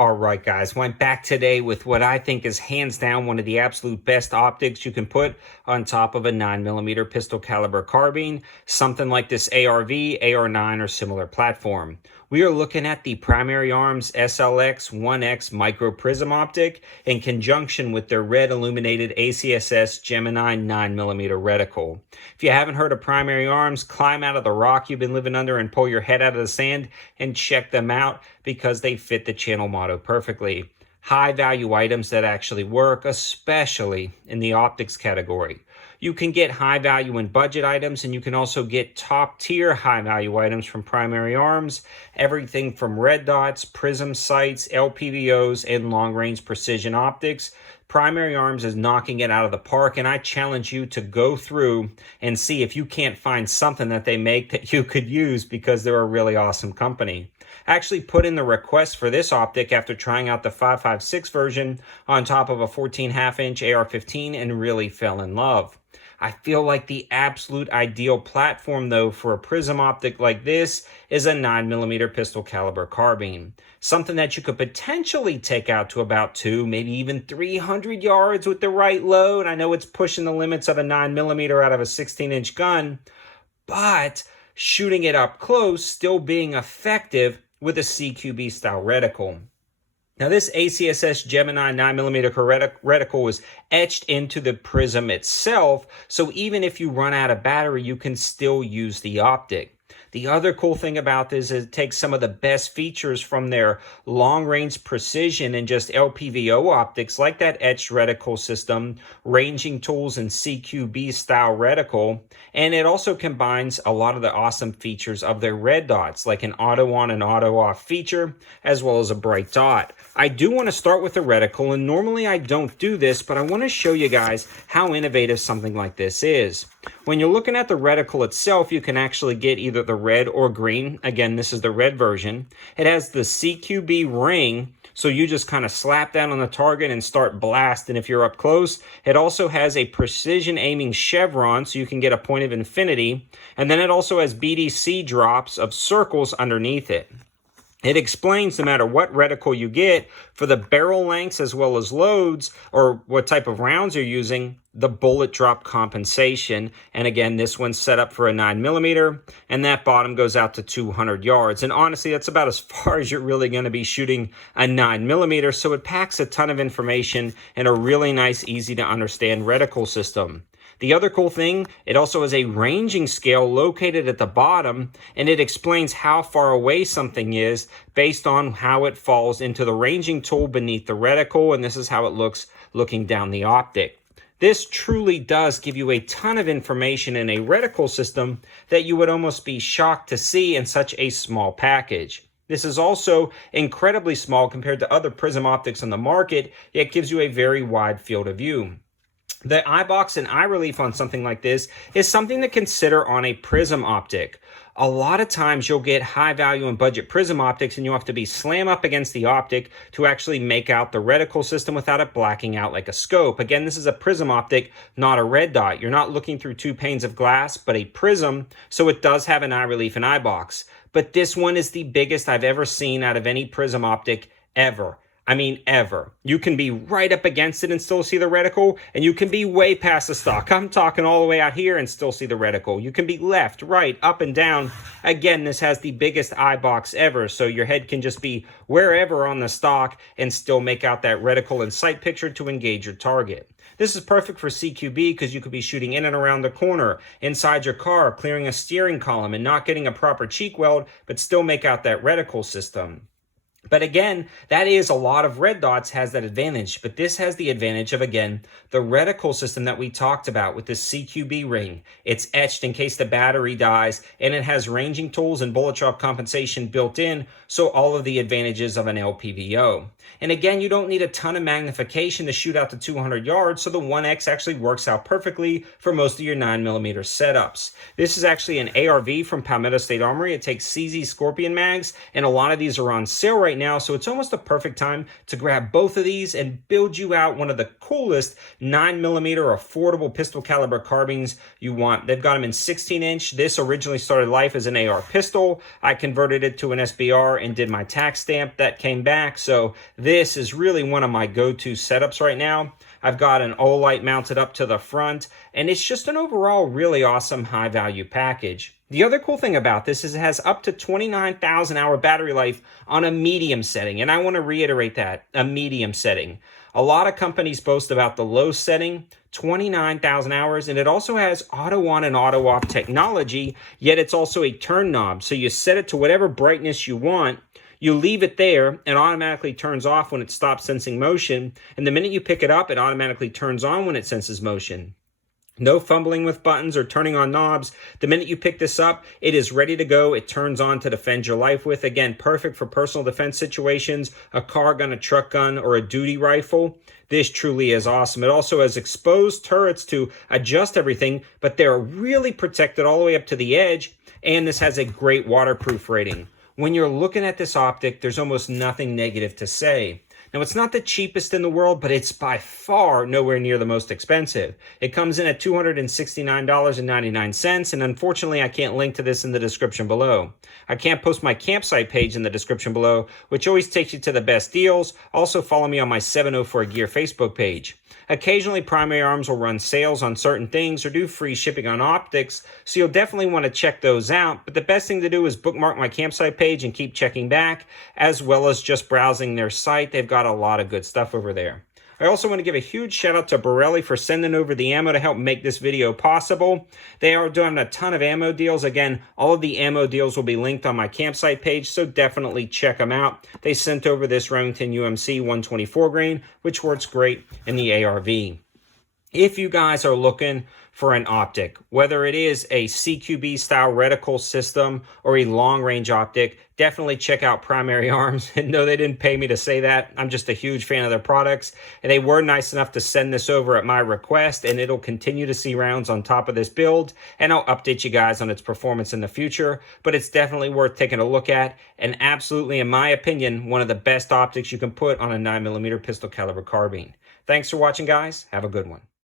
All right, guys, went back today with what I think is hands down one of the absolute best optics you can put on top of a 9mm pistol caliber carbine, something like this ARV, AR9, or similar platform. We are looking at the Primary Arms SLX1X micro prism optic in conjunction with their red illuminated ACSS Gemini 9mm reticle. If you haven't heard of Primary Arms, climb out of the rock you've been living under and pull your head out of the sand and check them out because they fit the channel motto perfectly. High value items that actually work, especially in the optics category. You can get high value and budget items, and you can also get top tier high value items from Primary Arms. Everything from red dots, prism sights, LPVOs, and long range precision optics. Primary Arms is knocking it out of the park, and I challenge you to go through and see if you can't find something that they make that you could use, because they're a really awesome company. I actually put in the request for this optic after trying out the 5.56 version on top of a 14.5 inch AR-15 and really fell in love. I feel like the absolute ideal platform though for a prism optic like this is a 9mm pistol caliber carbine. Something that you could potentially take out to about 2, maybe even 300 yards with the right load. I know it's pushing the limits of a 9mm out of a 16-inch gun, but shooting it up close, still being effective with a CQB style reticle. Now this ACSS Gemini 9mm reticle was etched into the prism itself, so even if you run out of battery, you can still use the optic. The other cool thing about this is it takes some of the best features from their long-range precision and just LPVO optics, like that etched reticle system, ranging tools, and CQB-style reticle, and it also combines a lot of the awesome features of their red dots, like an auto-on and auto-off feature, as well as a bright dot. I do want to start with the reticle, and normally I don't do this, but I want to show you guys how innovative something like this is. When you're looking at the reticle itself, you can actually get either the red or green. Again, this is the red version. It has the CQB ring, so you just kind of slap down on the target and start blasting if you're up close. It also has a precision aiming chevron, so you can get a point of infinity. And then it also has BDC drops of circles underneath it. It explains no matter what reticle you get, for the barrel lengths as well as loads, or what type of rounds you're using, the bullet drop compensation. And again, this one's set up for a 9mm, and that bottom goes out to 200 yards. And honestly, that's about as far as you're really going to be shooting a 9mm, so it packs a ton of information and a really nice, easy to understand reticle system. The other cool thing, it also has a ranging scale located at the bottom, and it explains how far away something is based on how it falls into the ranging tool beneath the reticle, and this is how it looks looking down the optic. This truly does give you a ton of information in a reticle system that you would almost be shocked to see in such a small package. This is also incredibly small compared to other prism optics on the market, yet gives you a very wide field of view. The eye box and eye relief on something like this is something to consider on a prism optic. A lot of times you'll get high value and budget prism optics and you have to be slam up against the optic to actually make out the reticle system without it blacking out like a scope. Again, this is a prism optic, not a red dot. You're not looking through 2 panes of glass, but a prism, so it does have an eye relief and eye box. But this one is the biggest I've ever seen out of any prism optic ever. I mean, ever. You can be right up against it and still see the reticle, and you can be way past the stock. I'm talking all the way out here and still see the reticle. You can be left, right, up, and down. Again, this has the biggest eye box ever, so your head can just be wherever on the stock and still make out that reticle and sight picture to engage your target. This is perfect for CQB because you could be shooting in and around the corner, inside your car, clearing a steering column, and not getting a proper cheek weld, but still make out that reticle system. But again, that is a lot of red dots has that advantage, but this has the advantage of, again, the reticle system that we talked about with the CQB ring. It's etched in case the battery dies, and it has ranging tools and bullet drop compensation built in, so all of the advantages of an LPVO. And again, you don't need a ton of magnification to shoot out to 200 yards, so the 1X actually works out perfectly for most of your 9mm setups. This is actually an ARV from Palmetto State Armory. It takes CZ Scorpion mags, and a lot of these are on sale right now, so it's almost a perfect time to grab both of these and build you out one of the coolest 9mm affordable pistol caliber carbines you want. They've got them in 16-inch. This originally started life as an AR pistol. I converted it to an SBR and did my tax stamp. That came back, so this is really one of my go-to setups right now. I've got an Olight mounted up to the front, and it's just an overall really awesome high-value package. The other cool thing about this is it has up to 29,000 hour battery life on a medium setting, and I want to reiterate that, a medium setting. A lot of companies boast about the low setting, 29,000 hours, and it also has auto on and auto off technology, yet it's also a turn knob, so you set it to whatever brightness you want. You leave it there, it automatically turns off when it stops sensing motion, and the minute you pick it up, it automatically turns on when it senses motion. No fumbling with buttons or turning on knobs. The minute you pick this up, it is ready to go. It turns on to defend your life with. Again, perfect for personal defense situations, a car gun, a truck gun, or a duty rifle. This truly is awesome. It also has exposed turrets to adjust everything, but they're really protected all the way up to the edge, and this has a great waterproof rating. When you're looking at this optic, there's almost nothing negative to say. Now, it's not the cheapest in the world, but it's by far nowhere near the most expensive. It comes in at $269.99, and unfortunately, I can't link to this in the description below. I can't post my campsite page in the description below, which always takes you to the best deals. Also, follow me on my 704 Gear Facebook page. Occasionally, Primary Arms will run sales on certain things or do free shipping on optics, so you'll definitely want to check those out. But the best thing to do is bookmark my campsite page and keep checking back, as well as just browsing their site. They've got a lot of good stuff over there. I also want to give a huge shout out to Borelli for sending over the ammo to help make this video possible. They are doing a ton of ammo deals. Again, all of the ammo deals will be linked on my campsite page, so definitely check them out. They sent over this Remington UMC 124 grain, which works great in the ARV. If you guys are looking for an optic, whether it is a CQB style reticle system or a long range optic, definitely check out Primary Arms. And no, they didn't pay me to say that. I'm just a huge fan of their products. And they were nice enough to send this over at my request, and it'll continue to see rounds on top of this build. And I'll update you guys on its performance in the future, but it's definitely worth taking a look at. And absolutely, in my opinion, one of the best optics you can put on a 9mm pistol caliber carbine. Thanks for watching, guys. Have a good one.